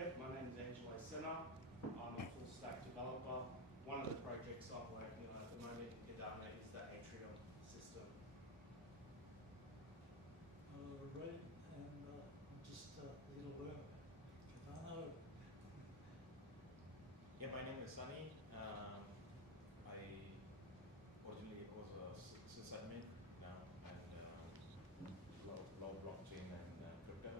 Yep, my name is I'm a full stack developer. One of the projects I'm working on at the moment in Cardano is the Atrium system. Right, and just a little bit of Cardano. Yeah, my name is Sunny. I originally was a sysadmin now, and love blockchain and crypto.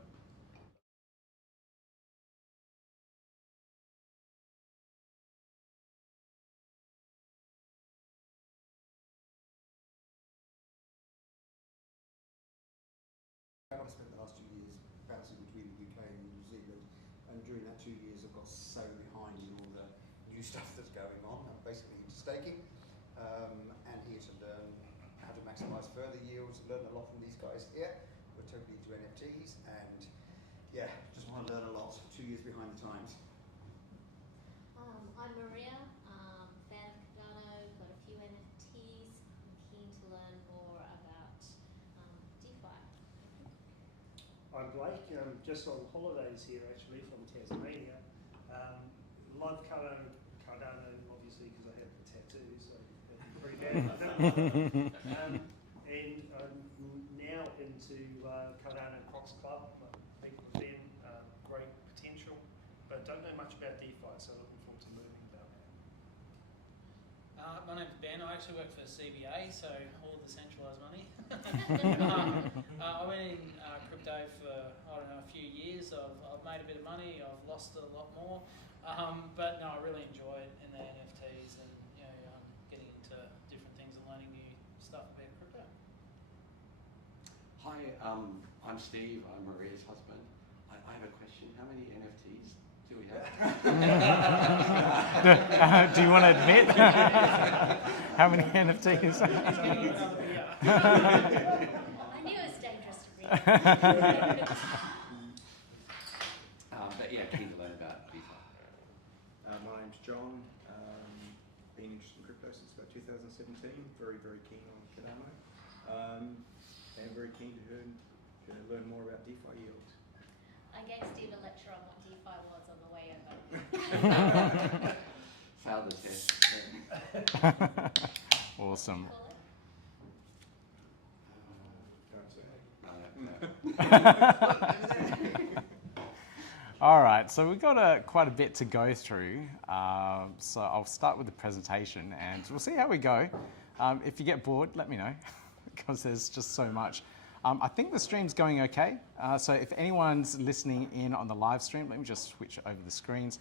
I spent the last 2 years bouncing between the UK and New Zealand, and during that 2 years I've got so behind in all the new stuff that's going on. I'm basically into staking and here to learn how to maximise further yields, learn a lot from these guys here. We're totally into NFTs and yeah, just want to learn a lot. 2 years behind the times. I'm Maria, fan of Cardano, got a few NFTs. I'm keen to learn more about DeFi. I'm Blake, just on holidays here actually from Tasmania. Love Cardano obviously because I have the tattoo, so that'd be pretty bad. And I'm now into Cardano Crocs Club. I think with them, great potential, but don't know much about DeFi, so looking forward to learning about that. My name's Ben. I actually work for CBA, so all the centralised money. I've been in crypto for, I don't know, a few years. I've made a bit of money, I've lost a lot more. But no, I really enjoy it in the NFTs and getting into different things and learning new stuff about crypto. Hi, I'm Steve. I'm Maria's husband. I have a question. How many NFTs do we have? Do you want to admit how many NFTs? I knew it was dangerous to read. But yeah, keen to learn about DeFi. My name's John. Been interested in crypto since about 2017. Very, very keen on Cardano. And very keen to learn more about DeFi yields. I gave Steve a lecture on what DeFi was on the way over. Failed the test. Awesome. All right, so we've got quite a bit to go through. So I'll start with the presentation and we'll see how we go. If you get bored, let me know because there's just so much. I think the stream's going okay. So if anyone's listening in on the live stream, let me just switch over the screens.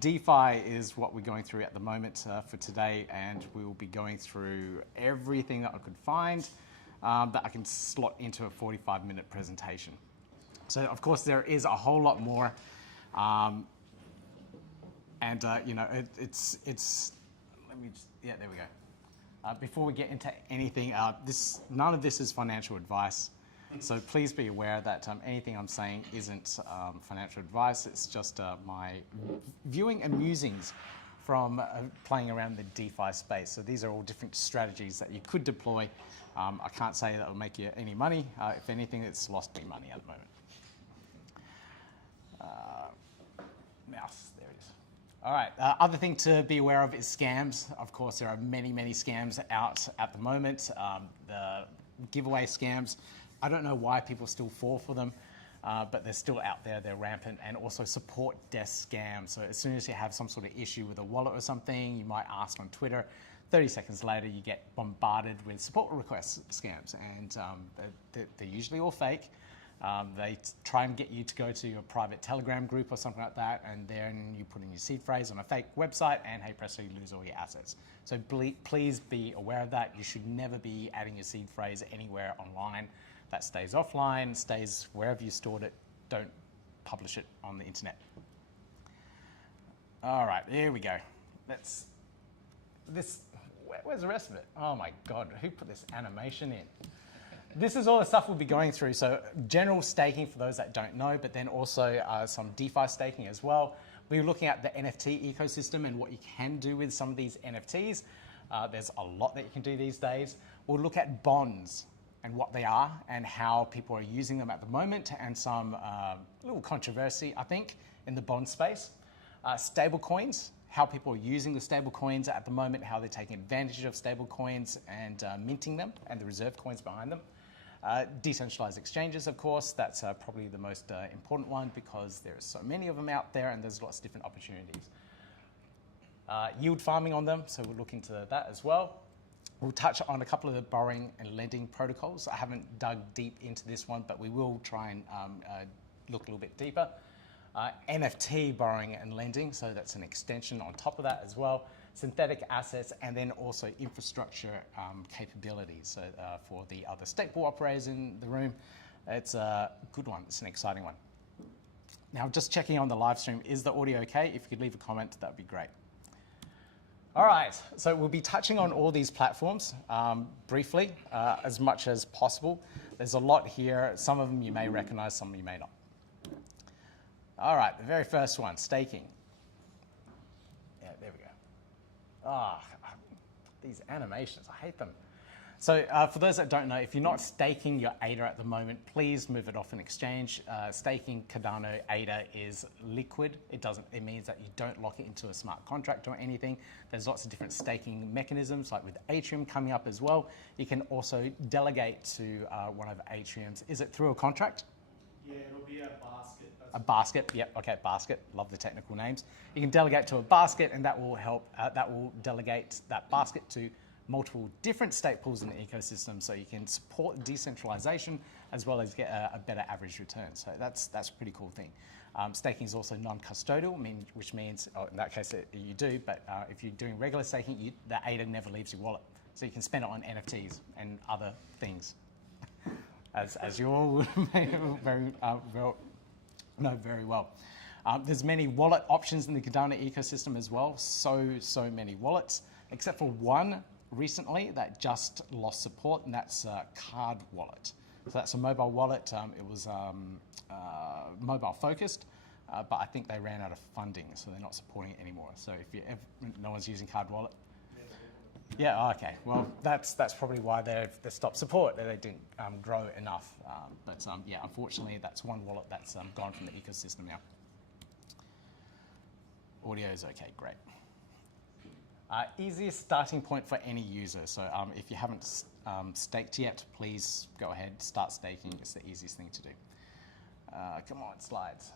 DeFi is what we're going through at the moment for today, and we will be going through everything that I could find that I can slot into a 45-minute presentation. So of course there is a whole lot more, and it's. Let me just, yeah, there we go. Before we get into anything, none of this is financial advice. So please be aware that anything I'm saying isn't financial advice. It's just my viewing and musings from playing around the DeFi space. So these are all different strategies that you could deploy. I can't say that will make you any money. If anything, it's lost me money at the moment. Mouse, there it is. All right, other thing to be aware of is scams. Of course, there are many, many scams out at the moment. The giveaway scams, I don't know why people still fall for them, but they're still out there, they're rampant, and also support desk scams. So as soon as you have some sort of issue with a wallet or something, you might ask on Twitter, 30 seconds later you get bombarded with support request scams, and they're usually all fake. They try and get you to go to your private Telegram group or something like that, and then you put in your seed phrase on a fake website, and hey presto, you lose all your assets. So please be aware of that. You should never be adding your seed phrase anywhere online. That stays offline, stays wherever you stored it. Don't publish it on the internet. All right, here we go. Where's the rest of it? Oh my God, who put this animation in? This is all the stuff we'll be going through. So general staking for those that don't know, but then also some DeFi staking as well. We're looking at the NFT ecosystem and what you can do with some of these NFTs. There's a lot that you can do these days. We'll look at bonds and what they are and how people are using them at the moment, and some little controversy, I think, in the bond space. Stablecoins, how people are using the stablecoins at the moment, how they're taking advantage of stablecoins and minting them, and the reserve coins behind them. Decentralized exchanges, of course, that's probably the most important one because there are so many of them out there and there's lots of different opportunities. Yield farming on them, so we'll look into that as well. We'll touch on a couple of the borrowing and lending protocols. I haven't dug deep into this one, but we will try and look a little bit deeper. NFT borrowing and lending, so that's an extension on top of that as well. Synthetic assets, and then also infrastructure capabilities. So for the other stake pool operators in the room, it's a good one. It's an exciting one. Now, just checking on the live stream, is the audio okay? If you could leave a comment, that'd be great. All right, so we'll be touching on all these platforms briefly, as much as possible. There's a lot here. Some of them you may recognize, some you may not. All right, the very first one, staking. Yeah, there we go. Ah, these animations, I hate them. So for those that don't know, if you're not staking your ADA at the moment, please move it off an exchange. Staking Cardano ADA is liquid. It means that you don't lock it into a smart contract or anything. There's lots of different staking mechanisms, like with Atrium coming up as well. You can also delegate to one of Atrium's. Is it through a contract? Yeah, it'll be a basket. A basket, yep, okay, basket. Love the technical names. You can delegate to a basket, and that will help. That will delegate that basket to multiple different stake pools in the ecosystem, so you can support decentralization as well as get a better average return. So that's a pretty cool thing. Staking is also non-custodial, which means, in that case you do, but if you're doing regular staking, the ADA never leaves your wallet. So you can spend it on NFTs and other things, as you all know very well. There's many wallet options in the Cardano ecosystem as well. So many wallets, except for one recently that just lost support, and that's Card Wallet. So that's a mobile wallet. It was mobile focused, but I think they ran out of funding, so they're not supporting it anymore. So if no one's using Card Wallet. Yeah, okay. Well, that's probably why they stopped support. They didn't grow enough. But yeah, unfortunately, that's one wallet that's gone from the ecosystem now. Audio is okay, great. Easiest starting point for any user. So if you haven't staked yet, please go ahead, start staking. It's the easiest thing to do. Come on, slides.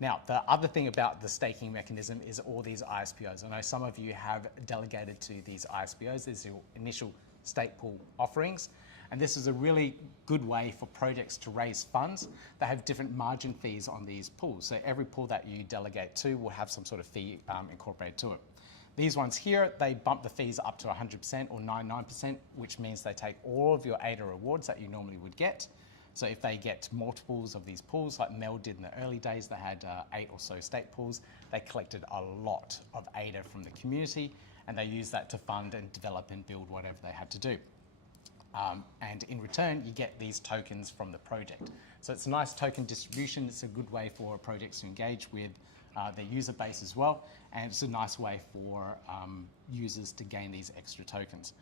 Now, the other thing about the staking mechanism is all these ISPOs. I know some of you have delegated to these ISPOs. These are your initial stake pool offerings. And this is a really good way for projects to raise funds. They have different margin fees on these pools. So every pool that you delegate to will have some sort of fee incorporated to it. These ones here, they bump the fees up to 100% or 99%, which means they take all of your ADA rewards that you normally would get. So if they get multiples of these pools, like Mel did in the early days, they had 8 or so stake pools. They collected a lot of ADA from the community, and they used that to fund and develop and build whatever they had to do. And in return, you get these tokens from the project. So it's a nice token distribution. It's a good way for projects to engage with their user base as well. And it's a nice way for users to gain these extra tokens.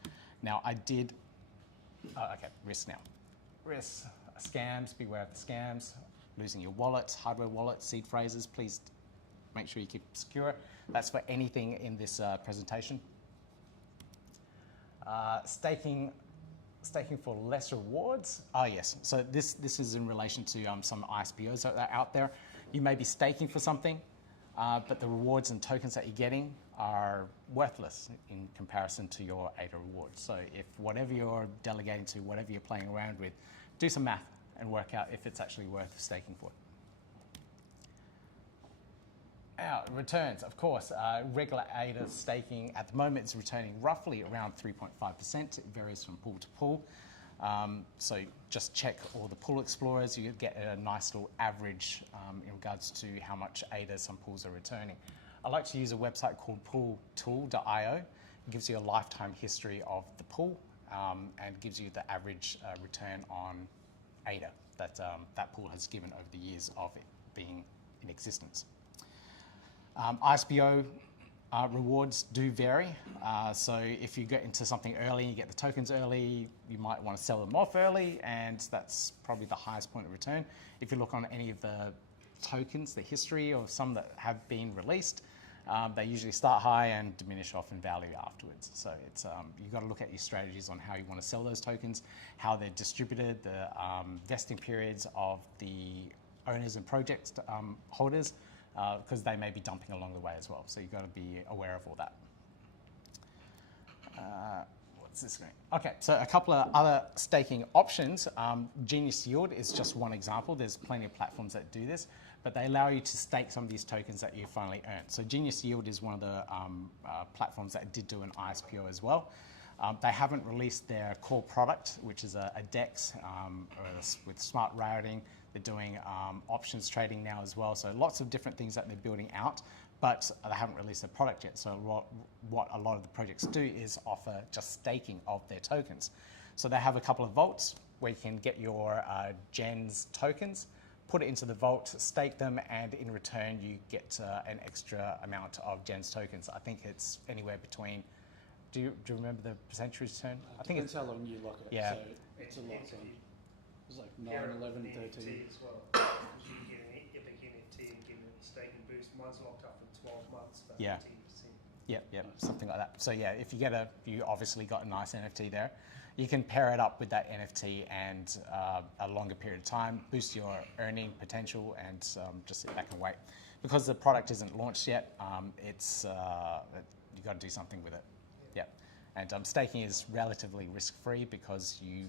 Now, I did, okay, risks now. Risks, scams, beware of the scams, losing your wallet, hardware wallet, seed phrases. Please make sure you keep it secure. That's for anything in this presentation. Staking for less rewards. Oh yes, so this is in relation to some ISPOs that are out there. You may be staking for something, but the rewards and tokens that you're getting are worthless in comparison to your ADA rewards. So if whatever you're delegating to, whatever you're playing around with, do some math and work out if it's actually worth staking for. Returns, of course, regular ADA staking at the moment is returning roughly around 3.5%. It varies from pool to pool. So just check all the pool explorers. You get a nice little average in regards to how much ADA some pools are returning. I like to use a website called pooltool.io. It gives you a lifetime history of the pool and gives you the average return on ADA that that pool has given over the years of it being in existence. ISPO rewards do vary. So if you get into something early and you get the tokens early, you might want to sell them off early, and that's probably the highest point of return. If you look on any of the tokens, the history of some that have been released, they usually start high and diminish off in value afterwards. So it's you've got to look at your strategies on how you want to sell those tokens, how they're distributed, the vesting periods of the owners and project holders, because they may be dumping along the way as well. So you've got to be aware of all that. What's this screen? Okay, so a couple of other staking options. Genius Yield is just one example. There's plenty of platforms that do this, but they allow you to stake some of these tokens that you finally earn. So Genius Yield is one of the platforms that did do an ISPO as well. They haven't released their core product, which is a DEX with smart routing. They're doing options trading now as well. So lots of different things that they're building out, but they haven't released their product yet. So what a lot of the projects do is offer just staking of their tokens. So they have a couple of vaults where you can get your gens tokens, put it into the vault, stake them, and in return you get an extra amount of gens tokens. I think it's anywhere between, do you remember the percentage return? I think it's how long you lock it. Yeah. So it's a lot. It's like 9, 11, 13. As well. You get an Epic NFT and get a stake and boost. Mine's locked up for 12 months for 18%. Yeah, something like that. So yeah, if you obviously got a nice NFT there, you can pair it up with that NFT and a longer period of time, boost your earning potential, and just sit back and wait. Because the product isn't launched yet, you've got to do something with it. Yeah, and staking is relatively risk-free because you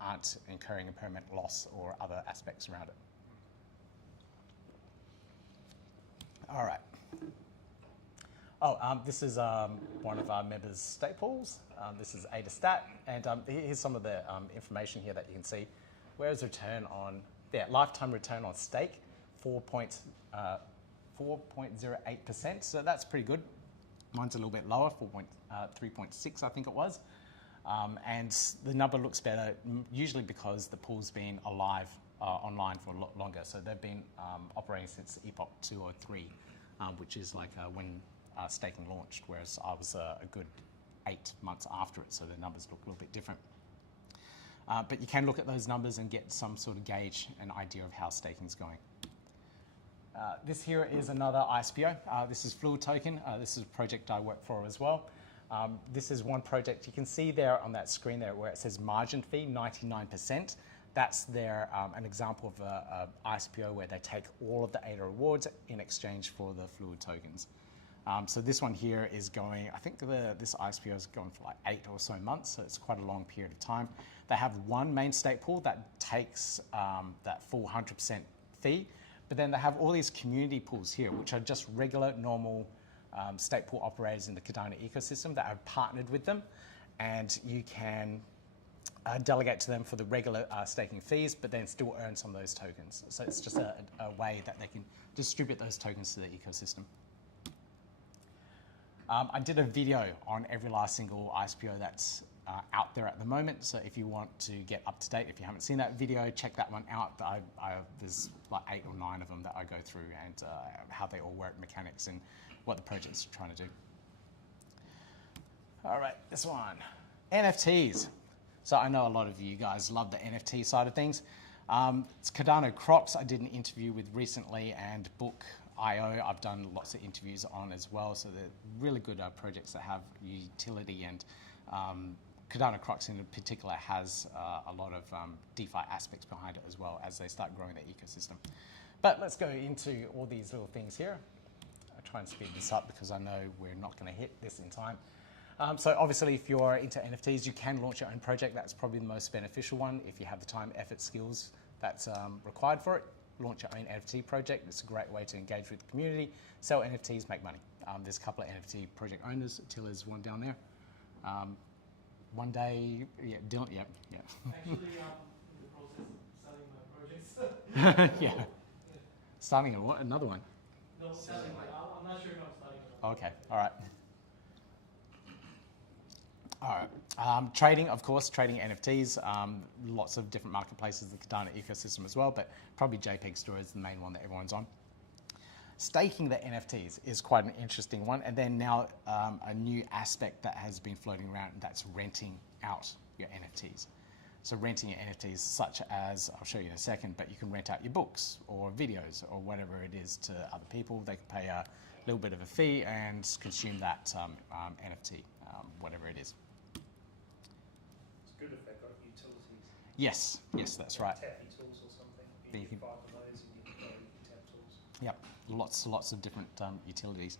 aren't incurring a permanent loss or other aspects around it. All right. This is one of our members' stake pools. This is ADAOZ, and here's some of the information here that you can see. Where's return on, lifetime return on stake, 4.08%, so that's pretty good. Mine's a little bit lower, 3.6 I think it was. And the number looks better, usually because the pool's been alive online for a lot longer. So they've been operating since Epoch 2 or 3, which is like when staking launched, whereas I was a good 8 months after it, so the numbers look a little bit different. But you can look at those numbers and get some sort of gauge, an idea of how staking's going. This here is another ISPO. This is Fluid Token. This is a project I work for as well. This is one project. You can see there on that screen there where it says margin fee, 99%. That's an example of a ISPO where they take all of the ADA rewards in exchange for the Fluid tokens. So this one here is going, I think this ISPO is going for like 8 or so months, so it's quite a long period of time. They have one main stake pool that takes that full 100% fee, but then they have all these community pools here, which are just regular, normal stake pool operators in the Cardano ecosystem that have partnered with them, and you can delegate to them for the regular staking fees, but then still earn some of those tokens. So it's just a way that they can distribute those tokens to the ecosystem. I did a video on every last single ISPO that's out there at the moment. So if you want to get up to date, if you haven't seen that video, check that one out. There's like 8 or 9 of them that I go through, and how they all work, mechanics, and what the project's trying to do. All right, this one, NFTs. So I know a lot of you guys love the NFT side of things. It's Cardano Crocs I did an interview with recently, and Book.io I've done lots of interviews on as well. So they're really good projects that have utility, and Cardano Crocs in particular has a lot of DeFi aspects behind it as well as they start growing their ecosystem. But let's go into all these little things here. I'll try and speed this up because I know we're not going to hit this in time. So obviously, if you're into NFTs, you can launch your own project. That's probably the most beneficial one. If you have the time, effort, skills that's required for it, launch your own NFT project. It's a great way to engage with the community, sell NFTs, make money. There's a couple of NFT project owners. Tilla's one down there. One day, yeah, Dylan, yeah. Actually, in the process of selling my projects. Yeah. Starting another one? No, selling. I'm not sure if I'm starting or not. Okay, all right. All right. Trading, of course, trading NFTs. Lots of different marketplaces, the Cardano ecosystem as well, but probably JPEG Store is the main one that everyone's on. Staking the NFTs is quite an interesting one. And then now a new aspect that has been floating around, and that's renting out your NFTs. So renting your NFTs such as, I'll show you in a second, but you can rent out your books or videos or whatever it is to other people. They can pay a little bit of a fee and consume that NFT, whatever it is. It's good if they've got utilities. Yes, that's right. Tappy tools or something. You can find those and you can tap tools. Yep, lots of different utilities.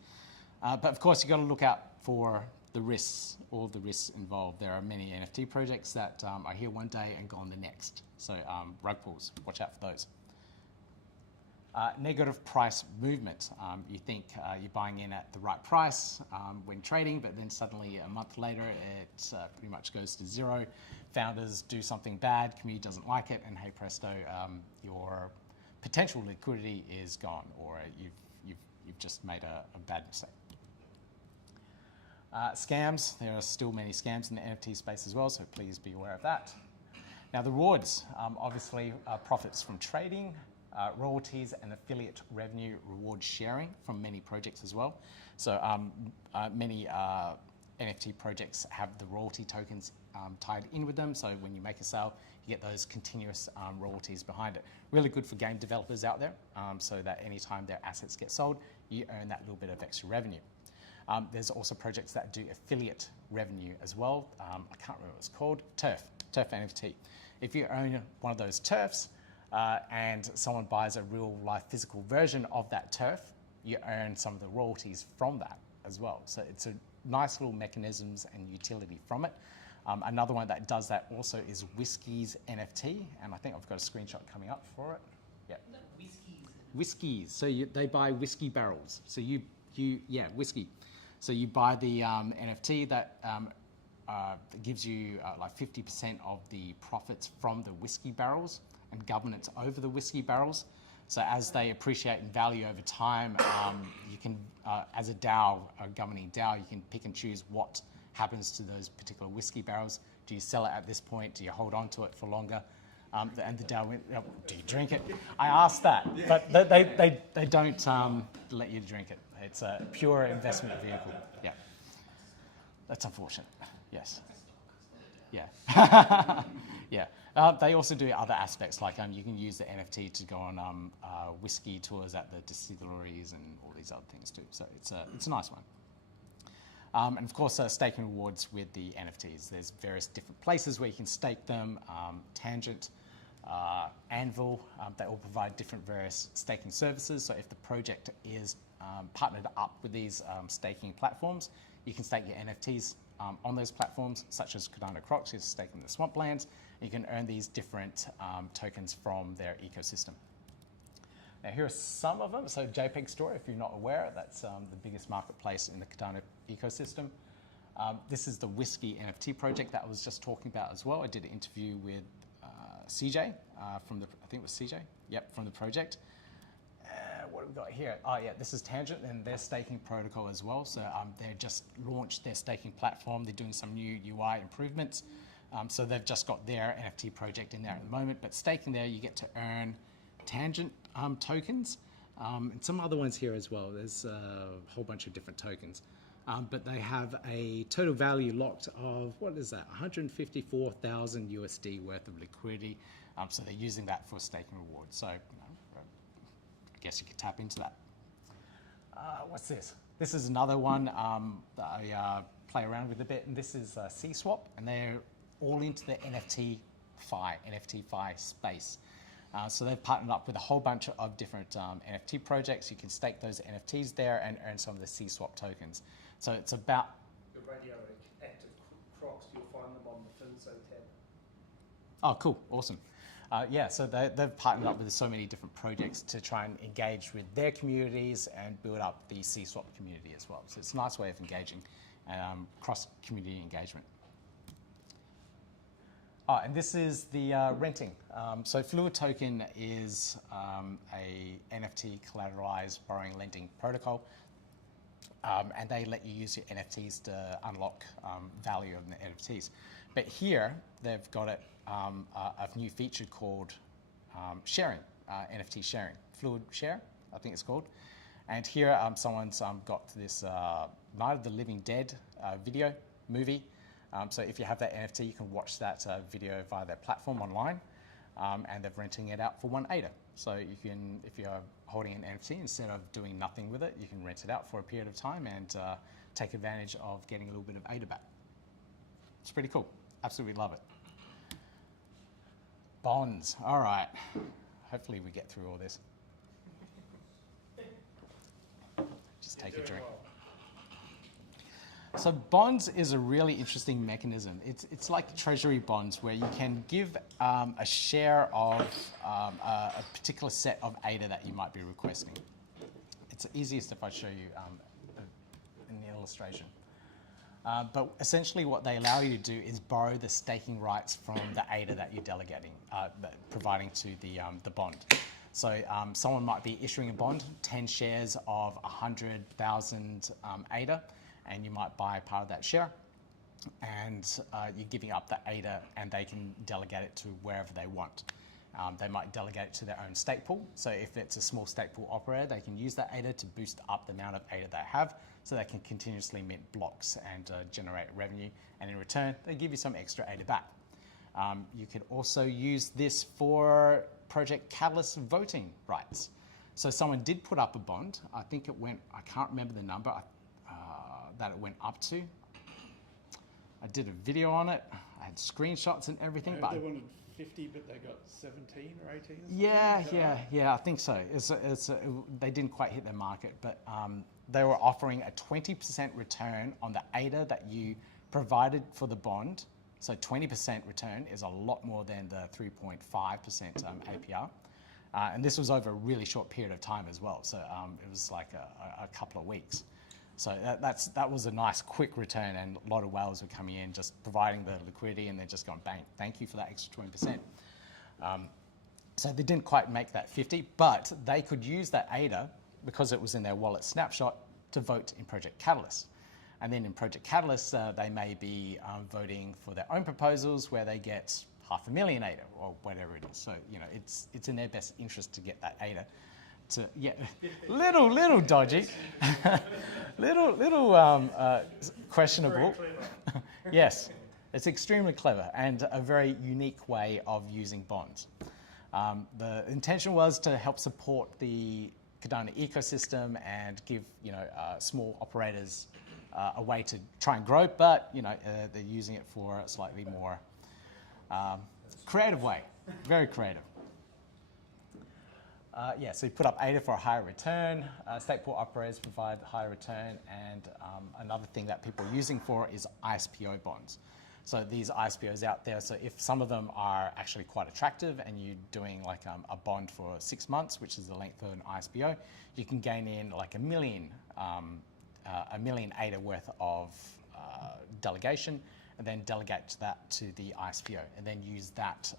But of course, you've got to look out for the risks, all the risks involved. There are many NFT projects that are here one day and gone the next. So rug pulls, watch out for those. Negative price movement. You think you're buying in at the right price when trading, but then suddenly a month later it pretty much goes to zero. Founders do something bad, community doesn't like it, and hey presto, your potential liquidity is gone, or you've just made a bad mistake. Scams, there are still many scams in the NFT space as well, so please be aware of that. Now the rewards, obviously profits from trading, royalties and affiliate revenue reward sharing from many projects as well. So many NFT projects have the royalty tokens tied in with them, so when you make a sale, you get those continuous royalties behind it. Really good for game developers out there, so that anytime their assets get sold, you earn that little bit of extra revenue. There's also projects that do affiliate revenue as well. I can't remember what it's called, Turf NFT. If you own one of those turfs and someone buys a real life physical version of that turf, you earn some of the royalties from that as well. So it's a nice little mechanisms and utility from it. Another one that does that also is Whiskey's NFT, and I think I've got a screenshot coming up for it. Yeah. Whiskey's. So they buy whiskey barrels. So whiskey. So you buy the NFT that gives you like 50% of the profits from the whiskey barrels and governance over the whiskey barrels. So as they appreciate in value over time, you can, as a DAO, a governing DAO, you can pick and choose what happens to those particular whiskey barrels. Do you sell it at this point? Do you hold on to it for longer? And the DAO went, do you drink it? I asked that, but they don't let you drink it. It's a pure investment vehicle. Yeah, that's unfortunate. Yes. Yeah. Yeah. They also do other aspects, like you can use the NFT to go on whiskey tours at the distilleries and all these other things too. So it's a nice one. And of course, staking rewards with the NFTs. There's various different places where you can stake them. Tangent, Anvil, they all provide different various staking services. So if the project is partnered up with these staking platforms, you can stake your NFTs on those platforms, such as Cardano Crocs is staking the swamplands. You can earn these different tokens from their ecosystem. Now here are some of them. So JPEG Store, if you're not aware, that's the biggest marketplace in the Cardano ecosystem. This is the Whiskey NFT project that I was just talking about as well. I did an interview with CJ from the, I think it was CJ, yep, from the project. What have we got here? Oh yeah, this is Tangent and their staking protocol as well. So they just launched their staking platform. They're doing some new UI improvements. So they've just got their NFT project in there at the moment. But staking there, you get to earn Tangent tokens and some other ones here as well. There's a whole bunch of different tokens. But they have a total value locked of, what is that, 154,000 USD worth of liquidity. So they're using that for staking rewards. So, I guess you could tap into that. What's this? This is another one that I play around with a bit, and this is CSwap, and they're all into the NFT fi space. So they've partnered up with a whole bunch of different NFT projects. You can stake those NFTs there and earn some of the CSwap tokens. So it's about... The radioactive Crocs, you'll find them on the Finso tab. Oh, cool. Awesome. Yeah, so they've partnered up with so many different projects to try and engage with their communities and build up the CSwap community as well. So it's a nice way of engaging, cross-community engagement. Oh, and this is the renting. So Fluid Token is a NFT collateralized borrowing lending protocol. And they let you use your NFTs to unlock value of the NFTs. But here, they've got a new feature called sharing, NFT sharing. Fluid Share, I think it's called. And here someone's got this Night of the Living Dead movie. So if you have that NFT, you can watch that video via their platform online, and they're renting it out for 1 ADA. So you can, if you're holding an NFT, instead of doing nothing with it, you can rent it out for a period of time and take advantage of getting a little bit of ADA back. It's pretty cool. Absolutely love it. Bonds. All right. Hopefully we get through all this. Just take a drink. So bonds is a really interesting mechanism. It's like treasury bonds where you can give a share of a particular set of ADA that you might be requesting. It's easiest if I show you in the illustration. But essentially what they allow you to do is borrow the staking rights from the ADA that you're delegating, providing to the bond. So someone might be issuing a bond, 10 shares of 100,000 ADA, and you might buy part of that share, and you're giving up the ADA, and they can delegate it to wherever they want. They might delegate it to their own stake pool. So if it's a small stake pool operator, they can use that ADA to boost up the amount of ADA they have, so they can continuously mint blocks and generate revenue. And in return, they give you some extra ADA back. You could also use this for Project Catalyst voting rights. So someone did put up a bond. I think it went, I can't remember the number that it went up to. I did a video on it. I had screenshots and everything. They wanted 50, but they got 17 or 18 or something? Yeah, I think so. They didn't quite hit their market, but they were offering a 20% return on the ADA that you provided for the bond. So 20% return is a lot more than the 3.5% APR. And this was over a really short period of time as well. So it was like a couple of weeks. So that was a nice quick return, and a lot of whales were coming in, just providing the liquidity, and they're just going, bang, thank you for that extra 20%. So they didn't quite make that 50, but they could use that ADA, because it was in their wallet snapshot, to vote in Project Catalyst. And then in Project Catalyst, they may be voting for their own proposals where they get 500,000 ADA or whatever it is. So, you know, it's in their best interest to get that ADA. To, yeah, little dodgy, little questionable. Yes, it's extremely clever and a very unique way of using bonds. The intention was to help support the Cardano ecosystem and give, you know, small operators a way to try and grow, but, you know, they're using it for a slightly more creative way, very creative. Yeah, so you put up ADA for a higher return. Stake pool operators provide higher return, and another thing that people are using for is ISPO bonds. So these ISPOs out there, so if some of them are actually quite attractive and you're doing like a bond for 6 months, which is the length of an ISPO, you can gain in like a million ADA worth of delegation, and then delegate that to the ISPO, and then use that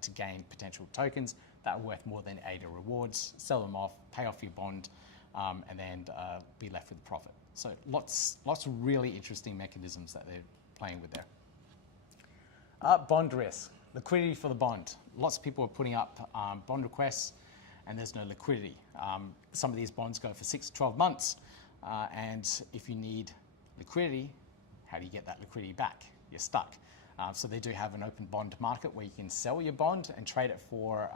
to gain potential tokens that are worth more than ADA rewards, sell them off, pay off your bond, and then be left with profit. So lots of really interesting mechanisms that they're playing with there. Bond risk, liquidity for the bond. Lots of people are putting up bond requests, and there's no liquidity. Some of these bonds go for 6 to 12 months, and if you need liquidity, how do you get that liquidity back? You're stuck. So they do have an open bond market where you can sell your bond and trade it for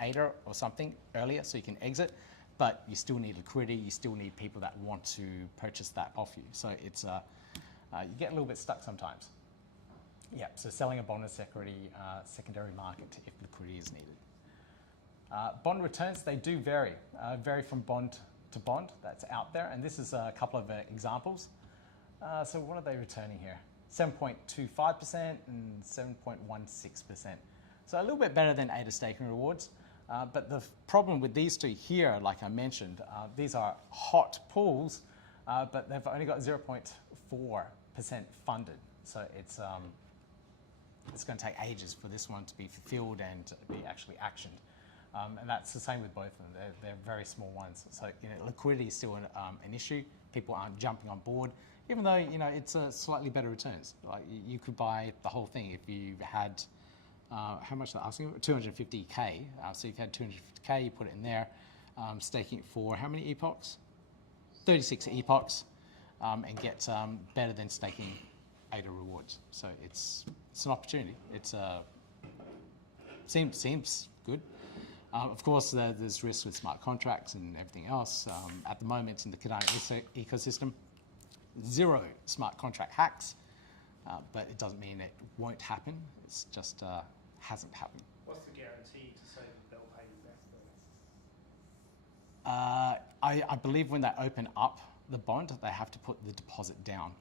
ADA or something earlier, so you can exit, but you still need liquidity, you still need people that want to purchase that off you. So it's you get a little bit stuck sometimes. Yeah, so selling a bond as secondary market if liquidity is needed. Bond returns, they do vary from bond to bond that's out there, and this is a couple of examples. So what are they returning here? 7.25% and 7.16%. So a little bit better than ADA staking rewards. But the problem with these two here, like I mentioned, these are hot pools, but they've only got 0.4% funded. So it's going to take ages for this one to be fulfilled and be actually actioned. And that's the same with both of them. They're very small ones. So, you know, liquidity is still an issue. People aren't jumping on board, even though, you know, it's slightly better returns. Like you could buy the whole thing if you had, how much they're asking? 250K. So if you had 250K, you put it in there. staking it for how many epochs? 36 epochs, and get better than staking ADA rewards. So it's an opportunity. It's seems good. Of course, there's risks with smart contracts and everything else. At the moment, in the Cardano ecosystem, 0 smart contract hacks, but it doesn't mean it won't happen. It's just hasn't happened. What's the guarantee to say that they'll pay you back though? I believe when they open up the bond, they have to put the deposit down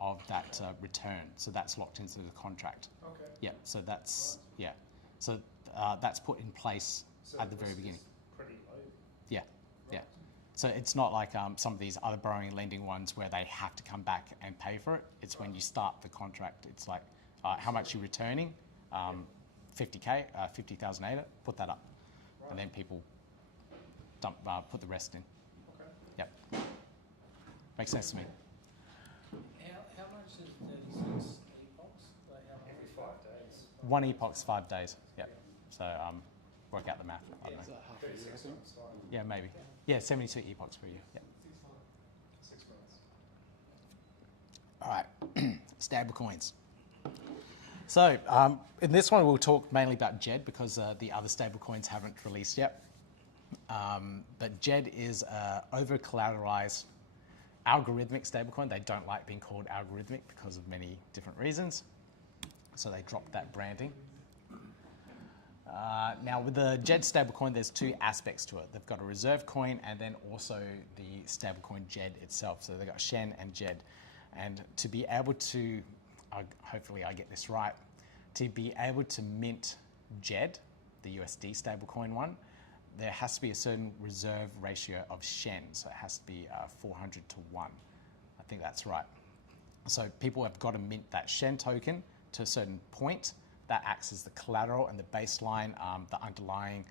of that return. So that's locked into the contract. Okay. Yeah. So that's yeah. So that's put in place So at the very risk is beginning. pretty low. Yeah. Right. Yeah. So it's not like some of these other borrowing and lending ones where they have to come back and pay for it. It's when you start the contract. It's like how much you're returning, 50K, 50,000 ADA, put that up, Right. and then people put the rest in. Okay. Yep. Makes sense to me. How much is 36 epochs? Like how much? Every 5 days. 1 epoch's 5 days. Yep. So work out the math. I don't know. 36 months time. Yeah, maybe. Yeah, 72 epochs per year. Yep. 6 months. All right, stablecoins. So in this one, we'll talk mainly about JED because the other stablecoins haven't released yet. But JED is over-collateralized algorithmic stablecoin. They don't like being called algorithmic because of many different reasons. So they dropped that branding. Now with the JED stablecoin, there's 2 aspects to it. They've got a reserve coin and then also the stablecoin JED itself. So they've got Shen and JED. And to be able to, hopefully I get this right, to be able to mint JED, the USD stablecoin one, there has to be a certain reserve ratio of Shen. So it has to be 400 to 1. I think that's right. So people have got to mint that Shen token to a certain point. That acts as the collateral and the baseline, the underlying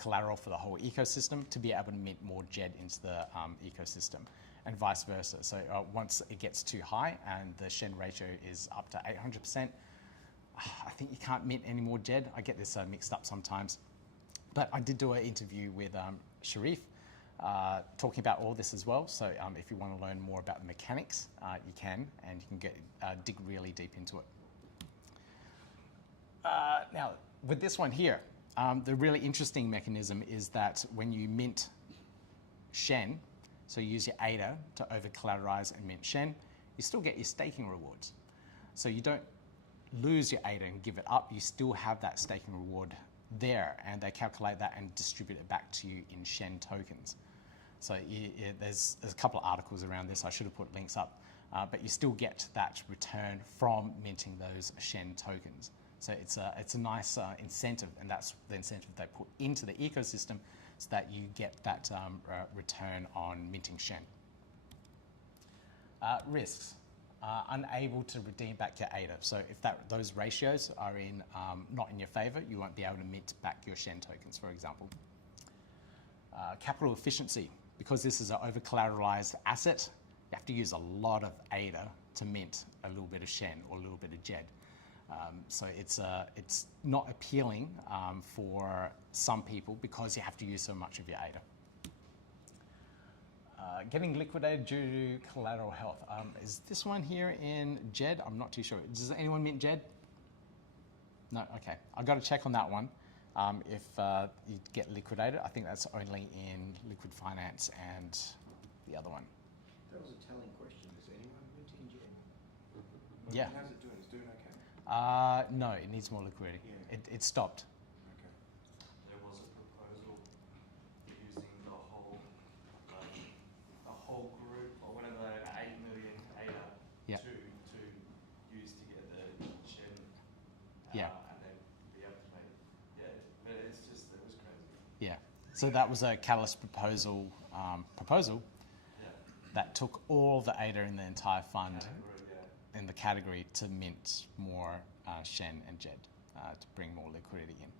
collateral for the whole ecosystem to be able to mint more JED into the ecosystem, and vice versa. So once it gets too high and the Shen ratio is up to 800%, I think you can't mint any more JED. I get this mixed up sometimes. But I did do an interview with Sharif talking about all this as well. So if you want to learn more about the mechanics, you can, and you can dig really deep into it. Now, with this one here, the really interesting mechanism is that when you mint Shen, so you use your ADA to over-collateralize and mint Shen, you still get your staking rewards. So you don't lose your ADA and give it up, you still have that staking reward there, and they calculate that and distribute it back to you in Shen tokens. So there's a couple of articles around this, I should have put links up, but you still get that return from minting those Shen tokens. So it's a nice incentive, and that's the incentive they put into the ecosystem so that you get that return on minting Shen. Risks. Unable to redeem back your ADA. So if those ratios are not in your favor, you won't be able to mint back your Shen tokens, for example. Capital efficiency. Because this is an over-collateralized asset, you have to use a lot of ADA to mint a little bit of Shen or a little bit of JED. So it's not appealing for some people because you have to use so much of your ADA. Getting liquidated due to collateral health. Is this one here in JED? I'm not too sure. Does anyone mint JED? No, okay. I've got to check on that one. If you get liquidated, I think that's only in liquid finance and the other one. That was a telling question. Is anyone minting JED? Yeah. How's it doing? It's doing okay? No, it needs more liquidity. Yeah. It stopped. Okay. There was a proposal using the whole group, or whatever, 8 million ADA Yeah. to use to get the Shen, Yeah. and then be able to make it. Yeah, but it's just, it was crazy. Yeah. So that was a Catalyst proposal Yeah. that took all the ADA in the entire fund Category, yeah. in the category to mint more Shen and JED to bring more liquidity in.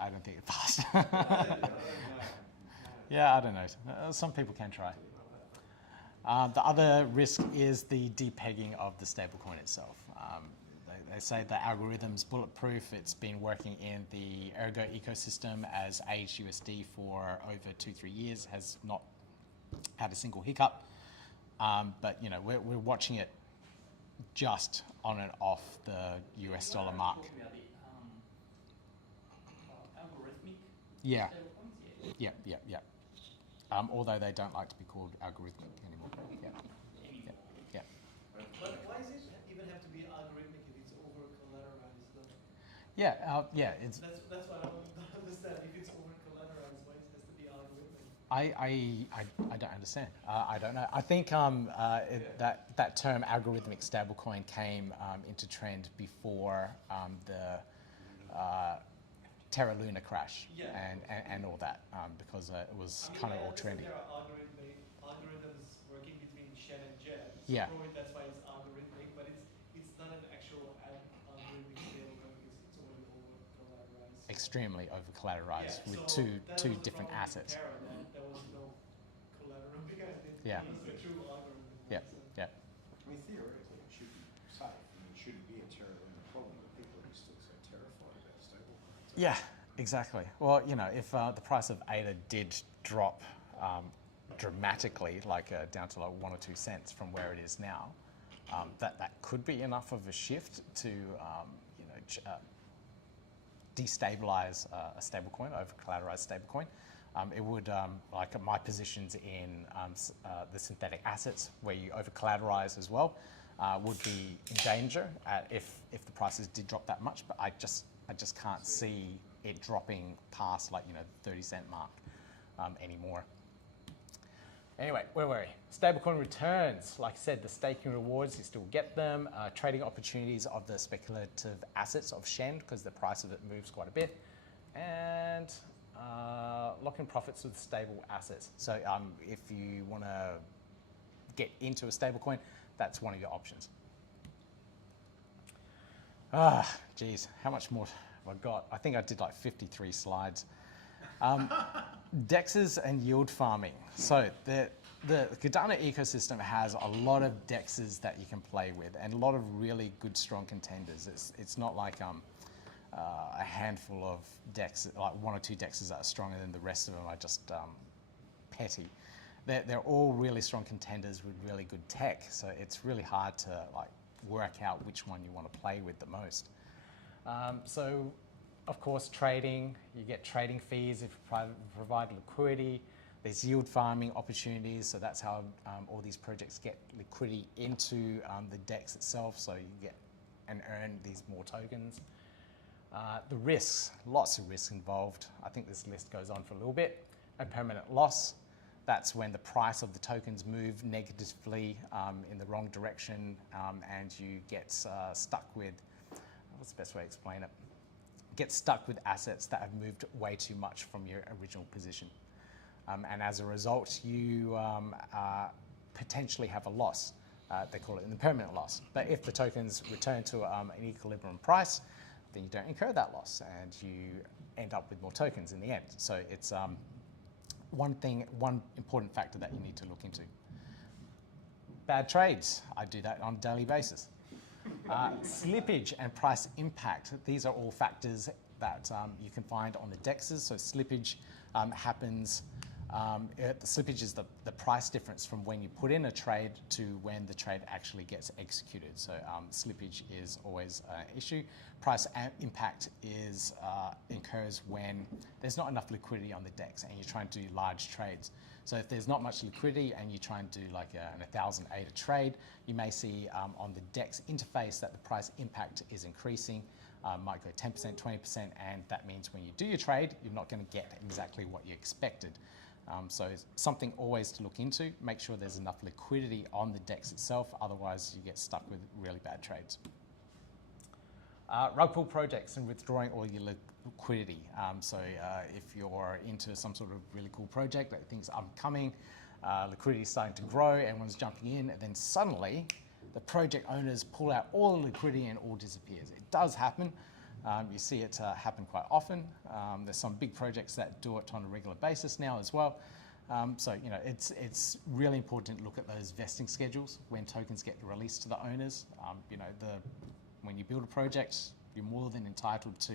I don't think it passed. Yeah, I don't know. Some people can try. The other risk is the depegging of the stablecoin itself. They say the algorithm's bulletproof. It's been working in the Ergo ecosystem as ADAOZ for over 2-3 years, has not had a single hiccup. But you know, we're watching it just on and off the US dollar mark. Algorithmic. Yeah. Stablecoins, Yeah. Although they don't like to be called algorithmic anymore. Yeah. But why does it even have to be algorithmic if it's over collateralized? Yeah. It's. That's what I don't understand. If it's over collateralized, why does it have to be algorithmic? I don't understand. I don't know. I think that term algorithmic stablecoin came into trend before the Terra Luna crash and all that because it was kind of all trendy. There are algorithms working between Shen and Jet. So Yeah. probably that's why it's algorithmic, but it's not an actual algorithmic stablecoin because it's already over collateralized. Extremely over collateralized with so two different assets. Terra, there was no collateral because it Yeah. was a true algorithm. Yeah. I mean, theoretically, it should be safe. I mean, it shouldn't be a Terra Luna problem, but people are still so terrified about stablecoins. Yeah, exactly. Well, you know, if the price of ADA did drop dramatically, like down to like 1 or 2 cents from where it is now, that could be enough of a shift to destabilize a stablecoin, over collateralized stablecoin. It would, like my positions in the synthetic assets where you over collateralize as well, would be in danger if the prices did drop that much. But I just can't see it dropping past like 30-cent mark anymore. Anyway, where were we? Stablecoin returns. Like I said, the staking rewards, you still get them. Trading opportunities of the speculative assets of Shen, because the price of it moves quite a bit. And lock-in profits with stable assets. So if you want to get into a stablecoin, that's one of your options. Geez, how much more have I got? I think I did like 53 slides. DEXs and yield farming. So the Cardano ecosystem has a lot of DEXs that you can play with and a lot of really good, strong contenders. It's not like a handful of DEX, like 1 or 2 DEXs that are stronger than the rest of them are just petty. They're all really strong contenders with really good tech, so it's really hard to like work out which one you want to play with the most. So, of course, trading, you get trading fees if you provide liquidity. There's yield farming opportunities, so that's how all these projects get liquidity into the DEX itself, so you get and earn these more tokens. The risks, lots of risks involved. I think this list goes on for a little bit. A permanent loss, that's when the price of the tokens move negatively in the wrong direction and you get stuck with, what's the best way to explain it? Get stuck with assets that have moved way too much from your original position. And as a result, you potentially have a loss. They call it an impermanent loss. But if the tokens return to an equilibrium price, then you don't incur that loss and you end up with more tokens in the end. So it's one important factor that you need to look into. Bad trades, I do that on a daily basis. Slippage and price impact, these are all factors that you can find on the DEXs. So slippage happens, the slippage is the price difference from when you put in a trade to when the trade actually gets executed. So slippage is always an issue. Price impact incurs when there's not enough liquidity on the DEX and you're trying to do large trades. So if there's not much liquidity and you try and do like an 1,000 ADA trade, you may see on the DEX interface that the price impact is increasing, might go 10%, 20%, and that means when you do your trade, you're not going to get exactly what you expected. So something always to look into, make sure there's enough liquidity on the DEX itself, otherwise you get stuck with really bad trades. Rug pull projects and withdrawing all your liquidity. So if you're into some sort of really cool project that thinks upcoming, liquidity is starting to grow, everyone's jumping in, and then suddenly the project owners pull out all the liquidity and all disappears. It does happen. You see it happen quite often. There's some big projects that do it on a regular basis now as well. So it's really important to look at those vesting schedules when tokens get released to the owners. When you build a project, you're more than entitled to